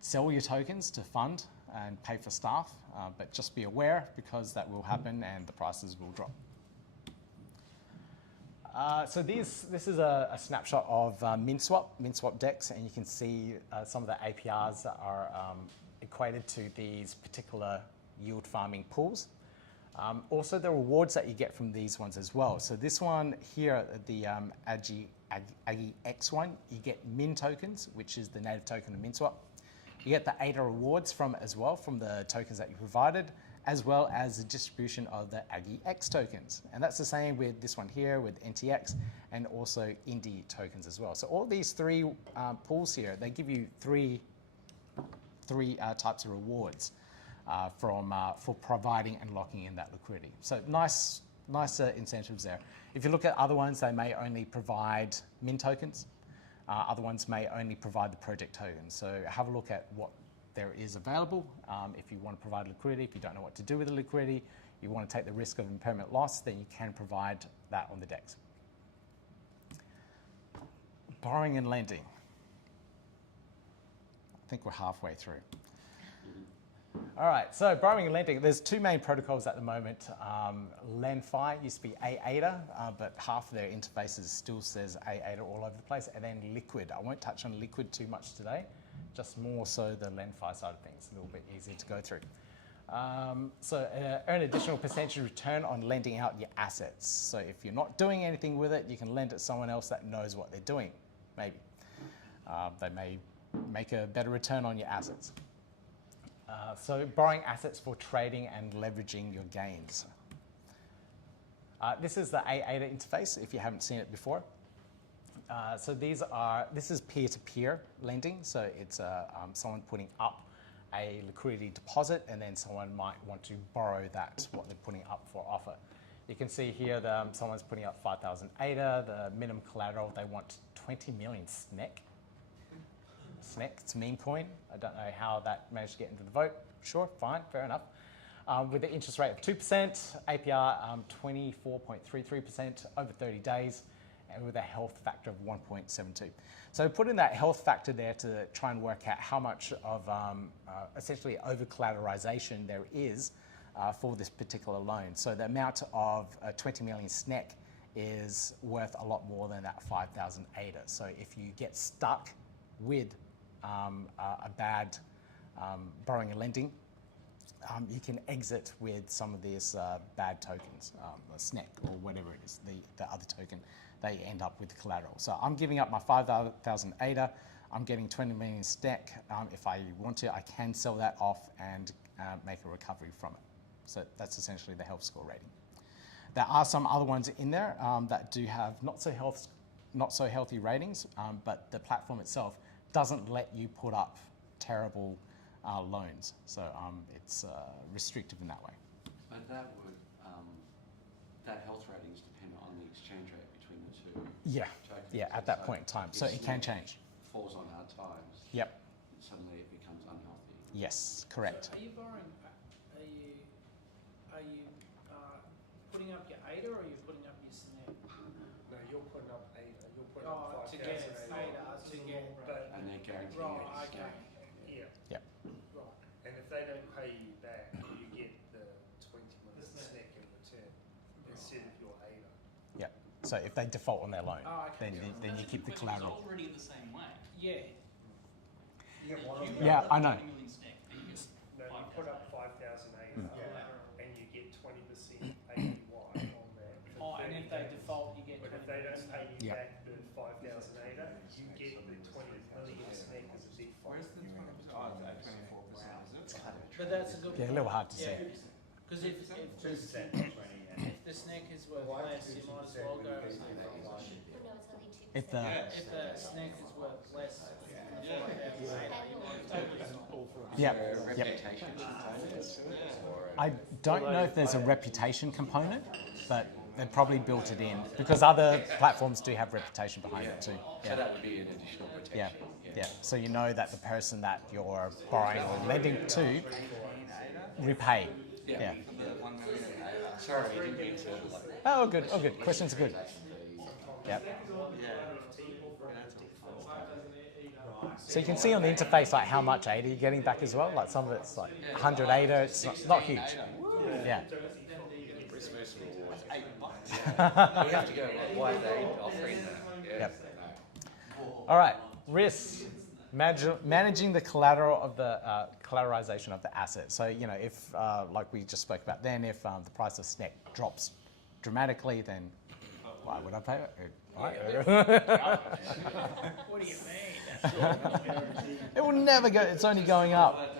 sell your tokens to fund and pay for staff, but just be aware because that will happen and the prices will drop. So this is a snapshot of MinSwap DEX, and you can see some of the APRs are equated to these particular yield farming pools. Also, the rewards that you get from these ones as well. So this one here, the AGX one, you get Min tokens, which is the native token of MinSwap. You get the ADA rewards from as well, from the tokens that you provided, as well as the distribution of the AGX tokens. And that's the same with this one here, with NTX, and also Indie tokens as well. So all these three pools here, they give you three types of rewards for providing and locking in that liquidity. So nice incentives there. If you look at other ones, they may only provide Min tokens. Other ones may only provide the project tokens. So have a look at what there is available. If you want to provide liquidity, if you don't know what to do with the liquidity, you want to take the risk of impermanent loss, then you can provide that on the DEX. Borrowing and lending. I think we're halfway through. All right, so borrowing and lending, there's two main protocols at the moment. LendFi used to be ADA, but half of their interfaces still says ADA all over the place, and then Liquid. I won't touch on Liquid too much today, just more so the LendFi side of things, a little bit easier to go through. Earn additional percentage return on lending out your assets. So if you're not doing anything with it, you can lend it to someone else that knows what they're doing, maybe. They may make a better return on your assets. So borrowing assets for trading and leveraging your gains. This is the ADA interface, if you haven't seen it before. This is peer-to-peer lending. So it's someone putting up a liquidity deposit, and then someone might want to borrow that, what they're putting up for offer. You can see here that someone's putting up 5,000 ADA, the minimum collateral, they want 20 million SNEC. SNEC, it's a meme coin. I don't know how that managed to get into the vote. Sure, fine, fair enough. With the interest rate of 2%, APR 24.33% over 30 days, and with a health factor of 1.72. So put in that health factor there to try and work out how much of essentially over-collateralization there is for this particular loan. So the amount of 20 million SNEC is worth a lot more than that 5,000 ADA. So if you get stuck with a bad borrowing and lending, you can exit with some of these bad tokens, the SNEC or whatever it is, the other token. They end up with collateral. So I'm giving up my 5,000 ADA. I'm getting 20 million SNEC. If I want to, I can sell that off and make a recovery from it. So that's essentially the health score rating. There are some other ones in there that do have not so healthy ratings, but the platform itself doesn't let you put up terrible loans. So it's restrictive in that way. But that would, that health ratings depend on the exchange rate between the two tokens. Yeah, at that point in time. So it can change. Falls on hard times. Yep. Suddenly it becomes unhealthy. Yes, correct. So are you borrowing? Are you putting up your ADA or are you putting up your SNEC? No, you're putting up ADA. You're putting Oh, up to 5,000 get ADA. ADA, to get. And they're guaranteeing Right, okay. Yeah. Yep. Right. And if they don't pay you back, you get the 20 million SNEC in return instead of your ADA. Yep. So if they default on their loan, then you keep the collateral. It's already the same way. Yeah. Yeah, I know. No, you put up 5,000 ADA and you get 20% APY on that. Oh, and if they default, you get. But if they don't pay you back the 5,000 ADA, you get the 20 million SNEC as a default. Where's the 20%? Oh, it's at 24%, is it? But that's a good. Yeah, a little hard to see. Because if the SNEC is worth less, you might as well go to the If the SNEC is worth less than the 5,000 Yep. Reputation components. I don't know if there's a reputation component, but they probably built it in because other platforms do have reputation behind it too. So that would be an additional protection. Yeah. So you know that the person that you're borrowing or lending to repay. Yeah. Sorry, I didn't mean to. Oh, good. Oh, good. Questions are good. Yep. So you can see on the interface like how much ADA you're getting back as well. Like some of it's like 100 ADA, it's not huge. Yeah. Risk versus rewards, $8. You have to go, like, why are they offering that? Yeah. Yep. All right, risks. Managing the collateral of the collateralization of the asset. So, you know, if, like we just spoke about then, if the price of SNEC drops dramatically, then why would I pay it? What do you mean? It will never go, it's only going up.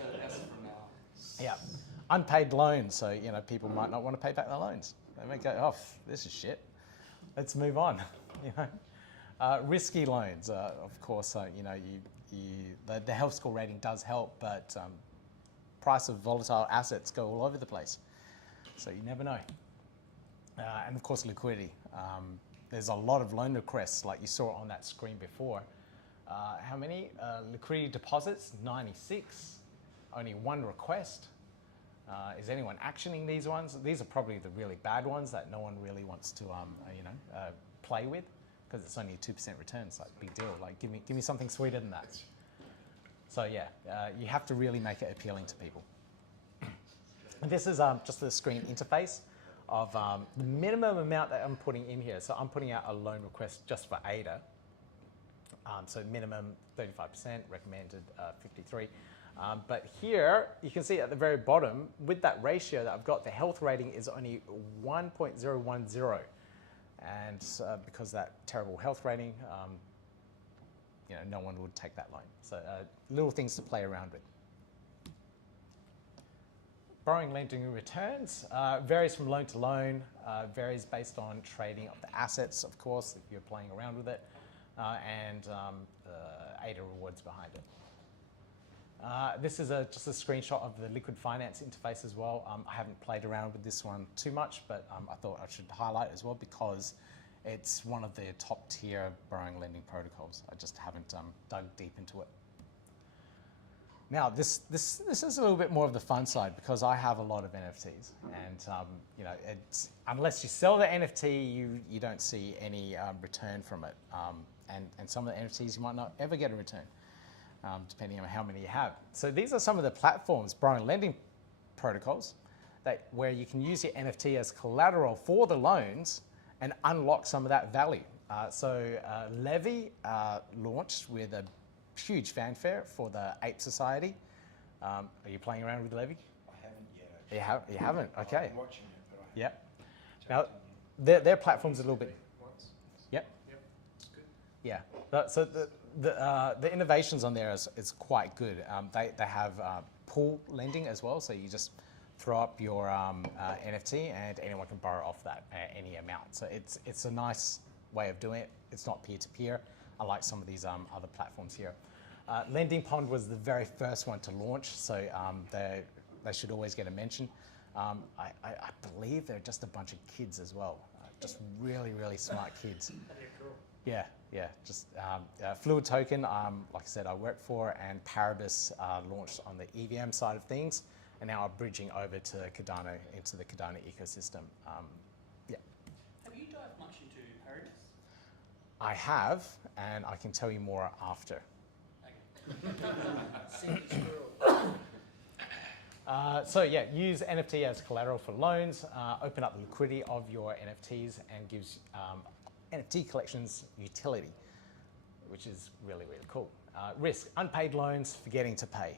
Yeah. Unpaid loans, so, you know, people might not want to pay back their loans. They may go, oh, this is shit. Let's move on, you know. Risky loans, of course, you know, the health score rating does help, but price of volatile assets go all over the place. So you never know. And of course, liquidity. There's a lot of loan requests, like you saw on that screen before. How many? Liquidity deposits, 96. Only one request. Is anyone actioning these ones? These are probably the really bad ones that no one really wants to, you know, play with, because it's only a 2% return. It's like big deal. Like give me something sweeter than that. So yeah, you have to really make it appealing to people. And this is just the screen interface of the minimum amount that I'm putting in here. So I'm putting out a loan request just for ADA. So minimum 35%, recommended 53. But here, you can see at the very bottom, with that ratio that I've got, the health rating is only 1.010. And because that terrible health rating, you know, no one would take that loan. So little things to play around with. Borrowing, lending, returns varies from loan to loan, varies based on trading of the assets, of course, if you're playing around with it, and the ADA rewards behind it. This is just a screenshot of the liquid finance interface as well. I haven't played around with this one too much, but I thought I should highlight as well because it's one of the top tier borrowing lending protocols. I just haven't dug deep into it. Now, this is a little bit more of the fun side because I have a lot of NFTs, and you know, unless you sell the NFT, you don't see any return from it, and some of the NFTs you might not ever get a return. Depending on how many you have. So these are some of the platforms, borrowing lending protocols, where you can use your NFT as collateral for the loans and unlock some of that value. Levy launched with a huge fanfare for the Ape Society. Are you playing around with Levy? I haven't yet. You haven't? Okay. I'm watching it, but I Yep. haven't. Now, their platform's a little bit. Yep. Yep, it's good. Yeah. So the innovations on there is quite good. They have pool lending as well, so you just throw up your NFT and anyone can borrow off that any amount. So it's a nice way of doing it. It's not peer-to-peer, unlike some of these other platforms here. Lending Pond was the very first one to launch, so they should always get a mention. I believe they're just a bunch of kids as well, just really, really smart kids. Yeah, just Fluid Token, like I said, I work for, and Paribus launched on the EVM side of things, and now are bridging over to Cardano, into the Cardano ecosystem. Yeah. Have you dived much into Paribus? I have, and I can tell you more after. So yeah, use NFT as collateral for loans, open up the liquidity of your NFTs, and gives NFT collections utility, which is really, really cool. Risk, unpaid loans, forgetting to pay.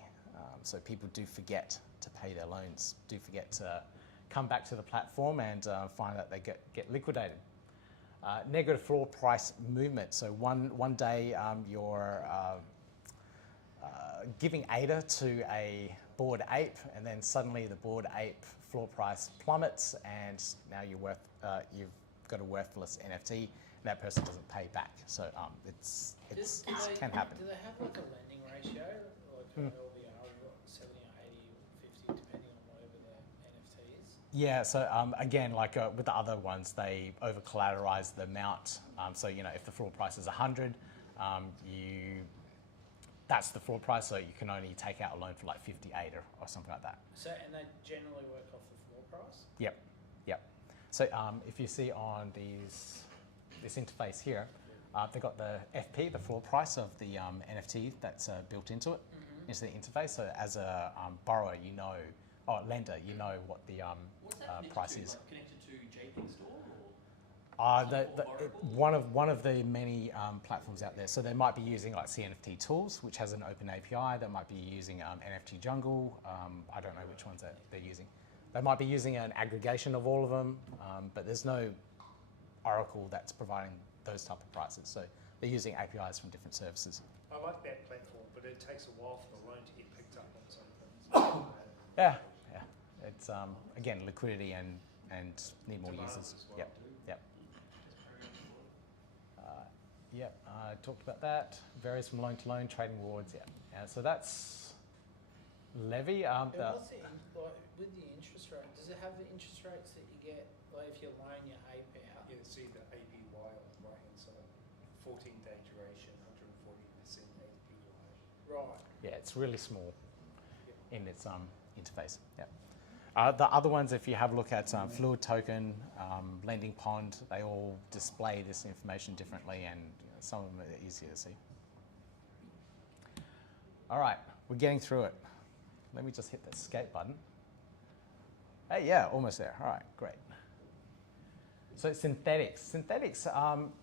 So people do forget to pay their loans, do forget to come back to the platform and find that they get liquidated. Negative floor price movement. So one day you're giving ADA to a bored ape, and then suddenly the bored ape floor price plummets, and now you've got a worthless NFT, and that person doesn't pay back. So it can happen. Do they have like a lending ratio, or do they all be 70 or 80 or 50, depending on whatever the NFT is? Yeah, so again, like with the other ones, they over collateralize the amount. So you know, if the floor price is 100, that's the floor price, so you can only take out a loan for like 58 or something like that. So, and they generally work off the floor price? Yep. So if you see on this interface here, They've got the FP, the floor price of the NFT that's built into it, into the interface. So as a borrower, you know, or lender, you know what the price is. Like connected to JPEG Store? One of the many platforms out there. So they might be using like CNFT Tools, which has an open API. They might be using NFT Jungle. I don't know which ones that they're using. They might be using an aggregation of all of them, but there's no Oracle that's providing those type of prices. So they're using APIs from different services. I like that platform, but it takes a while for the loan to get picked up on some things. Yeah. It's again liquidity and need more Demand users. as well. Yep. I talked about that. Varies from loan to loan, trading rewards. Yeah. So that's levy. And what's the, like, with the interest rate? Does it have the interest rates that you get, like if you loan your APR? You can see the APY on the right hand side. 14-day duration, 140% APY. Right. Yeah, it's really small in its interface. Yeah. The other ones, if you have a look at Fluid Token, Lending Pond, they all display this information differently, and some of them are easier to see. All right, we're getting through it. Let me just hit the escape button. Hey, yeah, almost there. All right, great. So synthetics. Synthetics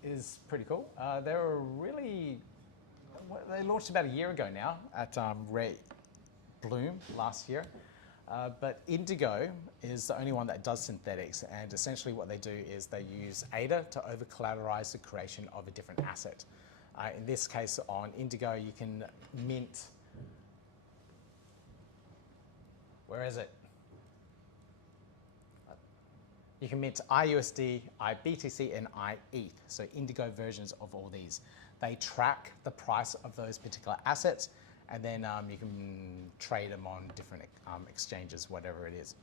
is pretty cool. They were really, they launched about a year ago now at Bloom last year. But Indigo is the only one that does synthetics, and essentially what they do is they use ADA to over-collateralize the creation of a different asset. In this case, on Indigo, you can mint, where is it? You can mint iUSD, iBTC, and iETH, so Indigo versions of all these. They track the price of those particular assets, and then you can trade them on different exchanges, whatever it is.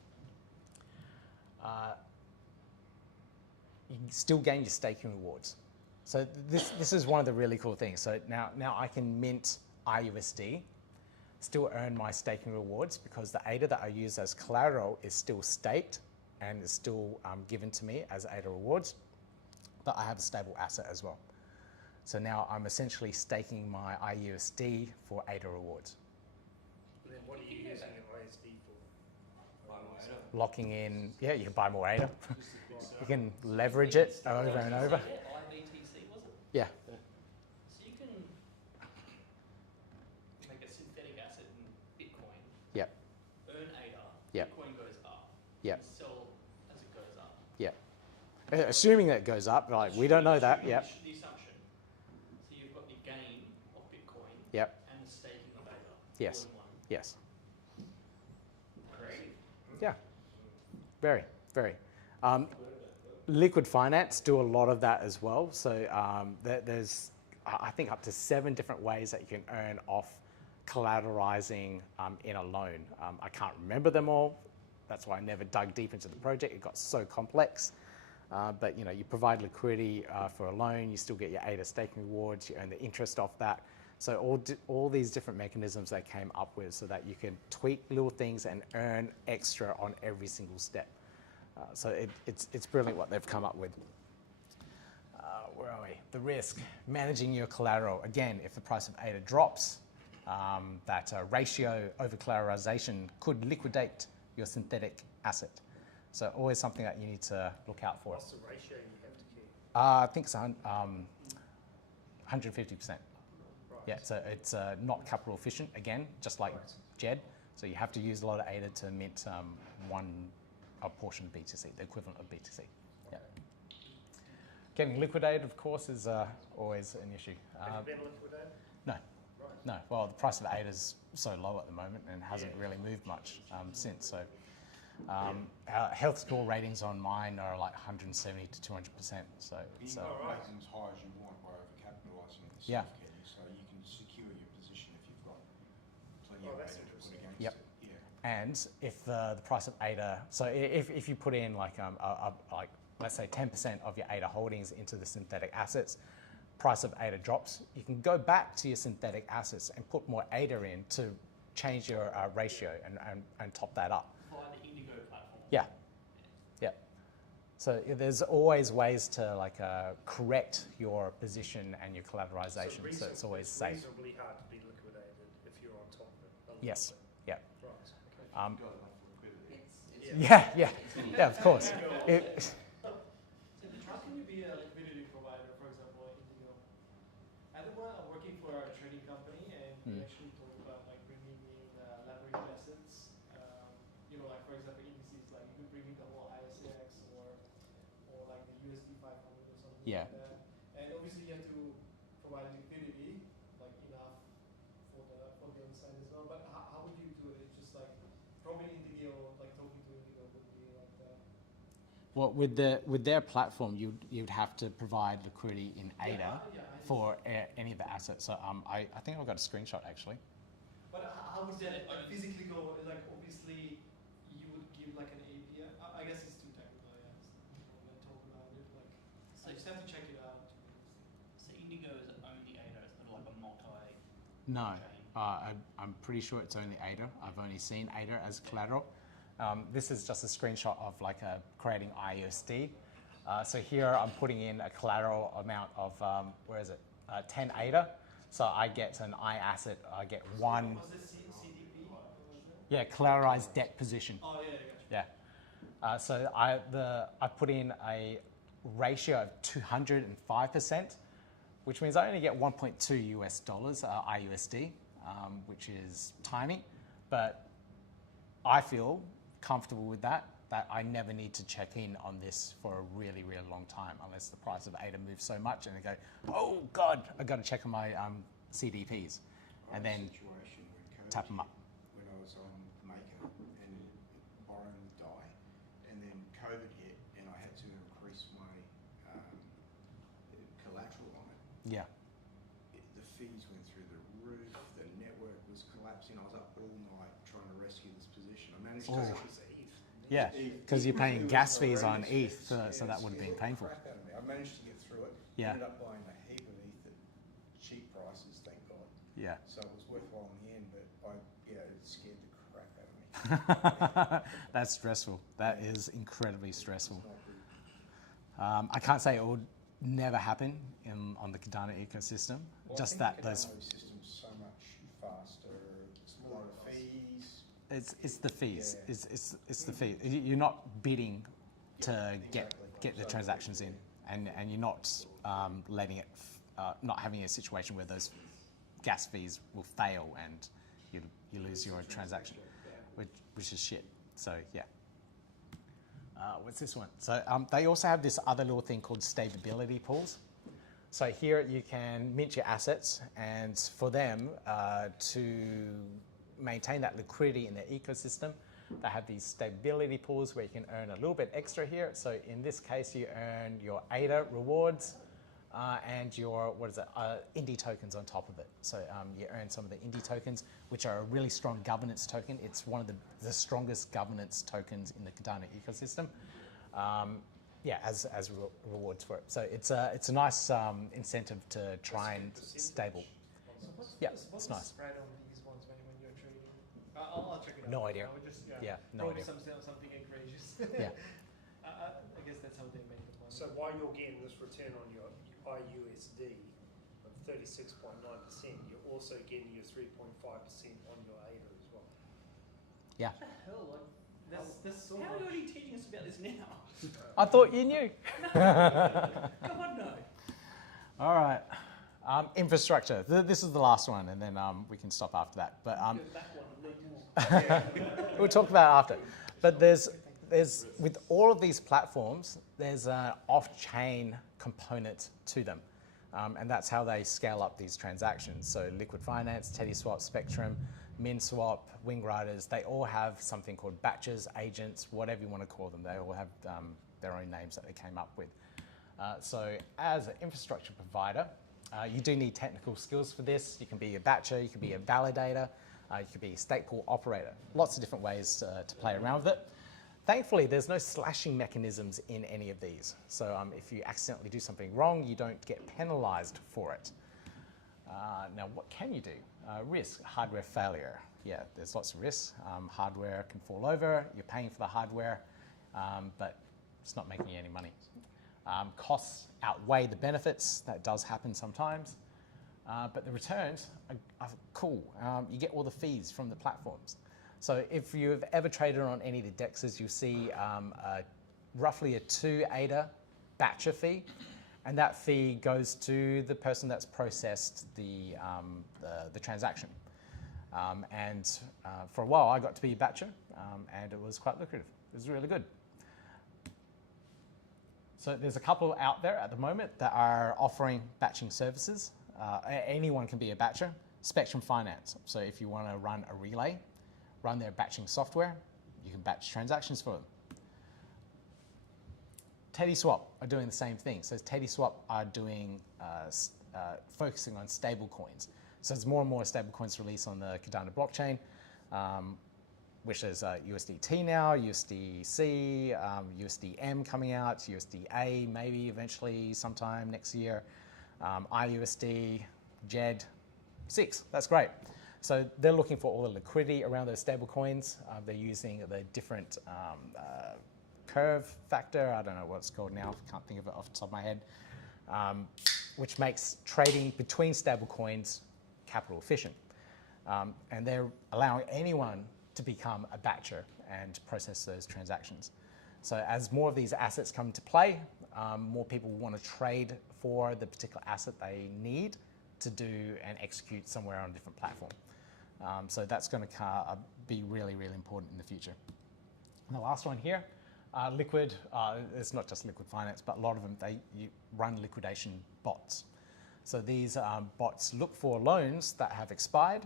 You can still gain your staking rewards. So this is one of the really cool things. So now I can mint iUSD, still earn my staking rewards because the ADA that I use as collateral is still staked and is still given to me as ADA rewards, but I have a stable asset as well. So now I'm essentially staking my iUSD for ADA rewards. And then what are you using your ISD for? Locking in, yeah, you can buy more ADA. You can leverage it over and over. IBTC, was it? Yeah. So you can make a synthetic asset in Bitcoin. Yep. Earn ADA. Yep. Bitcoin goes up. Yep. And sell as it goes up. Yeah. Assuming that it goes up, like we don't know that. Yeah. The assumption. So you've got the gain of Bitcoin. Yep. And the staking of ADA. Yes. All in one. Yes. Great. Yeah. Very, very. Liquid finance do a lot of that as well. So there's, I think, up to 7 different ways that you can earn off collateralizing in a loan. I can't remember them all. That's why I never dug deep into the project. It got so complex. But you provide liquidity for a loan. You still get your ADA staking rewards. You earn the interest off that. So all these different mechanisms they came up with so that you can tweak little things and earn extra on every single step. So it's brilliant what they've come up with. Where are we? The risk, managing your collateral. Again, if the price of ADA drops, that ratio over collateralization could liquidate your synthetic asset. So always something that you need to look out for. What's the ratio you have to keep? I think it's 150%. Right. Yeah, so it's not capital efficient, again, just like JED. So you have to use a lot of ADA to mint a portion of BTC, the equivalent of BTC. Yeah. Getting liquidated, of course, is always an issue. Have you been liquidated? No. Right. No. Well, the price of ADA is so low at the moment and hasn't really moved much since. So our health score ratings on mine are like 170 to 200%. So You can make them as high as you want by overcapitalising it. Yeah. So you can secure your position if you've got plenty of that's ADA to put against Yep. it. Yeah. And if the price of ADA, so if you put in like let's say 10% of your ADA holdings into the synthetic assets, price of ADA drops, you can go back to your synthetic assets and put more ADA in to change your ratio and top that up. Via the Indigo platform. Yeah. Yeah. So there's always ways to like correct your position and your collateralization, so it's always safe. Reasonably hard to be liquidated if you're on top of it. Yes. Yeah. Right. Okay. Yeah, of course. How can you be a liquidity provider, for example, in Indigo? At the moment, I'm working for a trading company, and we actually talk about like bringing in leverage assets. You know, like for example, indices, like you can bring in the whole ISPO or like the USD 500 or something like that. And obviously, you have to provide liquidity, like enough for the other side as well. But how would you do it? It's just like probably Indigo, like talking to Indigo would be like that. Well, with their platform, you'd have to provide liquidity in ADA for any of the assets. So I think I've got a screenshot actually. But how would that like physically go? Like obviously, you would give like an API. I guess it's too technical. Yeah, we'll talk about it. Like, so I just have to check it out. So Indigo is only ADA. It's not like a multi. No, I'm pretty sure it's only ADA. I've only seen ADA as collateral. This is just a screenshot of like creating IUSD. So here I'm putting in a collateral amount of, 10 ADA. So I get an I asset, I get one. Was it CDP? Yeah, collateralized debt position. Oh yeah, gotcha. Yeah. So I put in a ratio of 205%, which means I only get 1.2 US dollars IUSD, which is tiny, but I feel comfortable with that I never need to check in on this for a really, really long time unless the price of ADA moves so much and I go, oh God, I've got to check on my CDPs and then tap them up. When I was on Maker and borrow and die, and then COVID hit and I had to increase my collateral on it. Yeah. The fees went through the roof, the network was collapsing. I was up all night trying to rescue this position. I managed to Yeah, because you're paying gas fees on ETH, so that would have been painful. I managed to get through it. Yeah. Ended up buying a heap of ETH at cheap prices, thank God. Yeah. So it was worthwhile in the end, but it scared the crap out of me. That's stressful. That is incredibly stressful. I can't say it would never happen on the Cardano ecosystem. Well, just I think that the those. Cardano system's so much faster. It's a lot of fees. It's the fees. Yeah. It's the fee. You're not bidding to get the transactions in, and you're not letting it, not having a situation where those gas fees will fail and you lose your transaction, which is shit. So yeah. What's this one? So they also have this other little thing called stability pools. So here you can mint your assets, and for them to maintain that liquidity in the ecosystem, they have these stability pools where you can earn a little bit extra here. So in this case, you earn your ADA rewards and your, Indie tokens on top of it. So you earn some of the Indie tokens, which are a really strong governance token. It's one of the strongest governance tokens in the Cardano ecosystem. As rewards for it. So it's a nice incentive to try and stable. Yeah, it's nice. I'll check it out. No idea. No idea. Something egregious. Yeah. I guess that's how they make the money. So while you're getting this return on your IUSD of 36.9%, you're also getting your 3.5% on your ADA as well. Yeah. What the hell? That's so how are you already teaching us about this now? I thought you knew. God, no. All right. Infrastructure. This is the last one, and then we can stop after that. But we'll talk about it after. But there's with all of these platforms, there's an off-chain component to them, and that's how they scale up these transactions. So Liquid Finance, TeddySwap, Spectrum, MinSwap, WingRiders, they all have something called batches, agents, whatever you want to call them. They all have their own names that they came up with. So as an infrastructure provider, you do need technical skills for this. You can be a batcher, you can be a validator, you can be a stake pool operator. Lots of different ways to play around with it. Thankfully, there's no slashing mechanisms in any of these. So if you accidentally do something wrong, you don't get penalized for it. Now, what can you do? Risk, hardware failure. Yeah, there's lots of risks. Hardware can fall over, you're paying for the hardware, but it's not making you any money. Costs outweigh the benefits. That does happen sometimes. But the returns are cool. You get all the fees from the platforms. So if you've ever traded on any of the DEXs, you'll see roughly a 2 ADA batcher fee. And that fee goes to the person that's processed the transaction. For a while, I got to be a batcher, and it was quite lucrative. It was really good. So there's a couple out there at the moment that are offering batching services. Anyone can be a batcher. Spectrum Finance. So if you want to run a relay, run their batching software, you can batch transactions for them. TeddySwap are doing the same thing. So TeddySwap are doing focusing on stable coins. So there's more and more stable coins released on the Cardano blockchain, which is USDT now, USDC, USDM coming out, USDA maybe eventually sometime next year, IUSD, JED, 6. That's great. So they're looking for all the liquidity around those stable coins. They're using the different curve factor. I don't know what it's called now. I can't think of it off the top of my head. Which makes trading between stable coins capital efficient. And they're allowing anyone to become a batcher and process those transactions. So as more of these assets come to play, more people want to trade for the particular asset they need to do and execute somewhere on a different platform. So that's going to be really, really important in the future. And the last one here, Liquid, it's not just Liquid Finance, but a lot of them, you run liquidation bots. So these bots look for loans that have expired,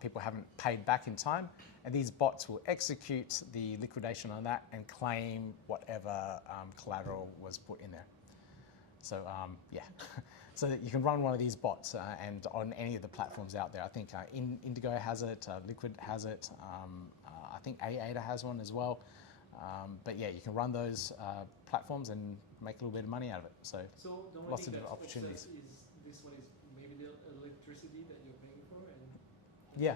people haven't paid back in time, and these bots will execute the liquidation on that and claim whatever collateral was put in there. So yeah, so you can run one of these bots and on any of the platforms out there. I think Indigo has it, Liquid has it, I think ADA has one as well. But yeah, you can run those platforms and make a little bit of money out of it. So lots of different opportunities. This one is maybe the electricity that you're paying for? And yeah.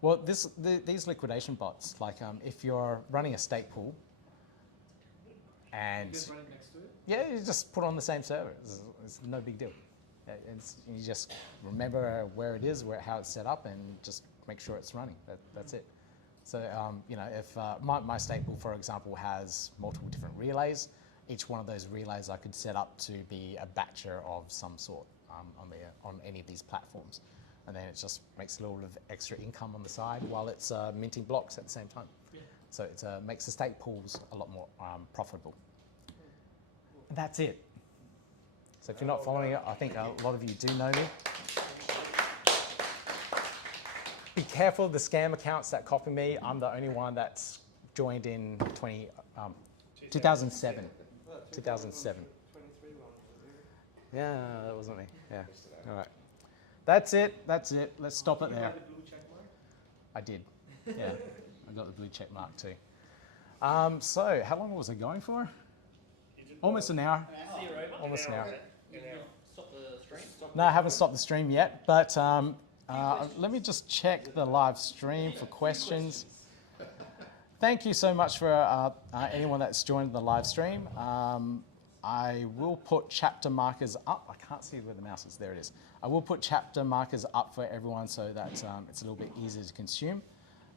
Well, these liquidation bots, like if you're running a stake pool and... You just run it next to it? Yeah, you just put it on the same server. It's no big deal. You just remember where it is, how it's set up, and just make sure it's running. That's it. So, you know, if my stake pool, for example, has multiple different relays, each one of those relays I could set up to be a batcher of some sort on any of these platforms. And then it just makes a little bit of extra income on the side while it's minting blocks at the same time. Yeah. So it makes the stake pools a lot more profitable. And that's it. So if you're not following it, I think a lot of you do know me. Be careful of the scam accounts that copy me. I'm the only one that's joined in 2007. 2007. Yeah, that wasn't me. Yeah. All right. That's it. That's it. Let's stop it there. I did. Yeah. I got the blue check mark too. So how long was it going for? Almost an hour. Almost an hour. Stop the stream? No, I haven't stopped the stream yet, but let me just check the live stream for questions. Thank you so much for anyone that's joined the live stream. I will put chapter markers up. I can't see where the mouse is. There it is. I will put chapter markers up for everyone so that it's a little bit easier to consume.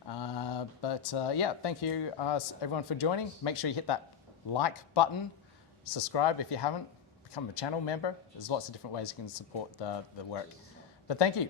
Yeah, thank you everyone for joining. Make sure you hit that like button. Subscribe if you haven't. Become a channel member. There's lots of different ways you can support the work. But thank you.